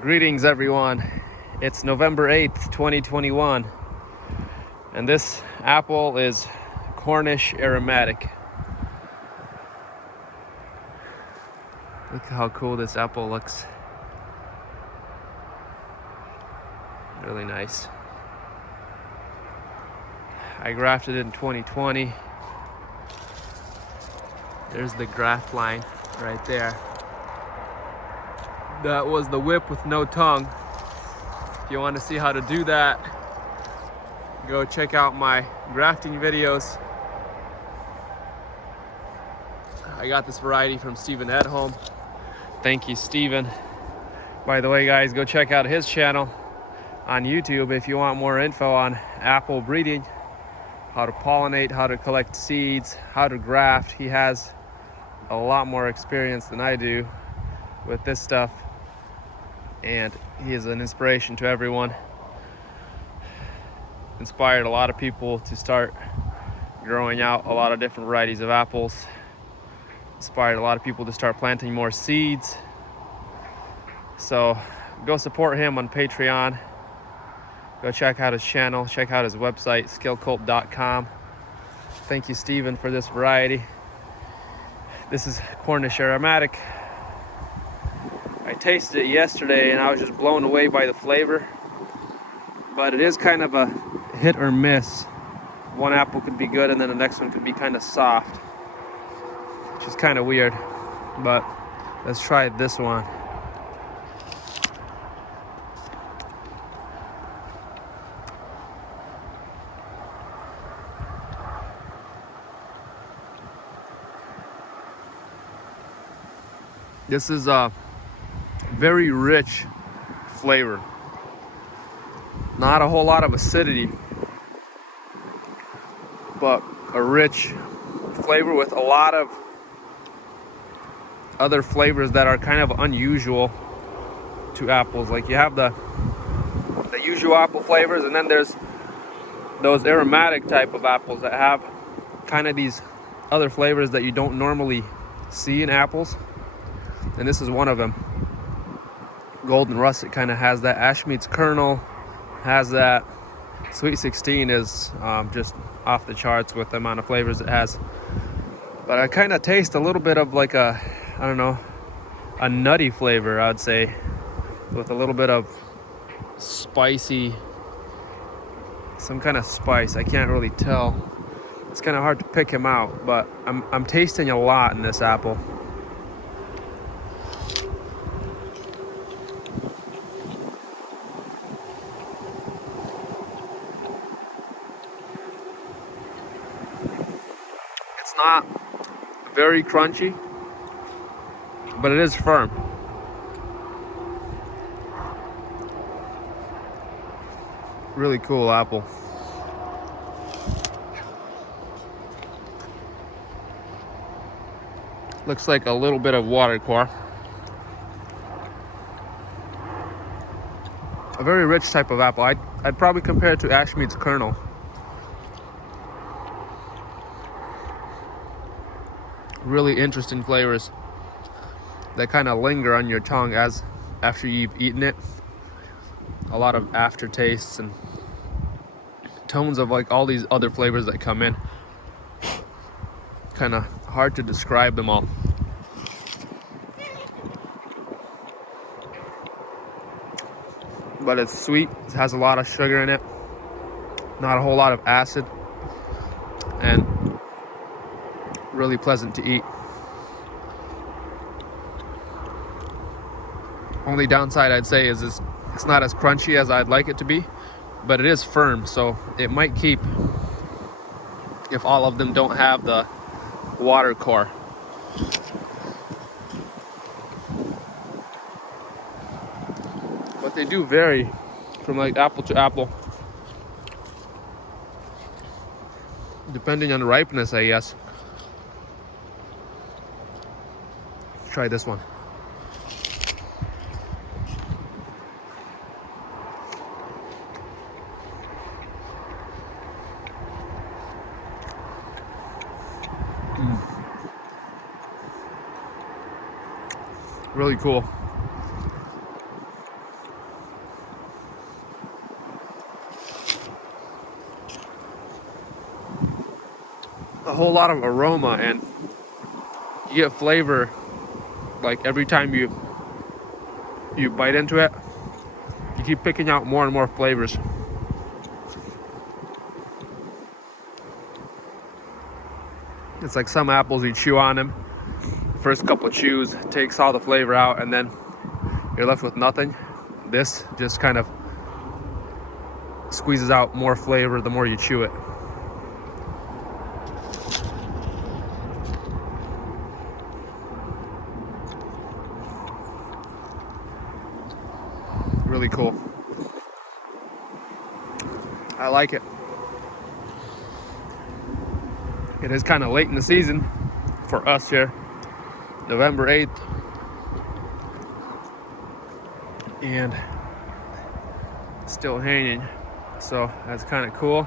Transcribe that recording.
Greetings everyone, it's November 8th, 2021, and this apple is Cornish Aromatic. Look how cool this apple looks. Really nice. I grafted it in 2020. There's the graft line right there. That was the whip with no tongue. If you want to see how to do that, go check out my grafting videos. I got this variety from Stephen Edholm. Thank you, Stephen. By the way, guys, go check out his channel on YouTube if you want more info on apple breeding, how to pollinate, how to collect seeds, how to graft. He has a lot more experience than I do with this stuff, and he is an inspiration to everyone. Inspired a lot of people to start growing out a lot of different varieties of apples. Inspired a lot of people to start planting more seeds. So go support him on Patreon. Go check out his channel, check out his website, skillcult.com. Thank you, Stephen, for this variety. This is Cornish Aromatic. I tasted it yesterday and I was just blown away by the flavor, but it is kind of a hit or miss. One apple could be good and then the next one could be kind of soft, which is kind of weird, but let's try this one. This is a very rich flavor. Not a whole lot of acidity, but a rich flavor with a lot of other flavors that are kind of unusual to apples. Like you have the usual apple flavors, and then there's those aromatic type of apples that have kind of these other flavors that you don't normally see in apples. And this is one of them. Golden Russet kind of has that. Ash meets Kernel has that. Sweet 16 is just off the charts with the amount of flavors it has. But I kind of taste a little bit of like a, I don't know, a nutty flavor, I'd say, with a little bit of spicy, some kind of spice. I can't really tell. It's kind of hard to pick him out, but I'm tasting a lot in this apple. It's not very crunchy, but it is firm. Really cool apple. Looks like a little bit of water core. A very rich type of apple. I'd probably compare it to Ash meets Kernel. Really interesting flavors that kind of linger on your tongue as after you've eaten it. A lot of aftertastes and tones of like all these other flavors that come in. Kind of hard to describe them all. But it's sweet. It has a lot of sugar in it. Not a whole lot of acid. And really pleasant to eat. Only downside I'd say is it's not as crunchy as I'd like it to be, but it is firm, so it might keep if all of them don't have the water core. But they do vary from like apple to apple, depending on the ripeness, I guess. Try this one. Really cool. whole lot of aroma, and you get flavor like every time you bite into it. You keep picking out more and more flavors. It's like some apples, you chew on them, first couple chews takes all the flavor out, and then you're left with nothing. This just kind of squeezes out more flavor the more you chew it. Really cool. I like it. It is kind of late in the season for us here, November 8th. And still hanging, so that's kind of cool.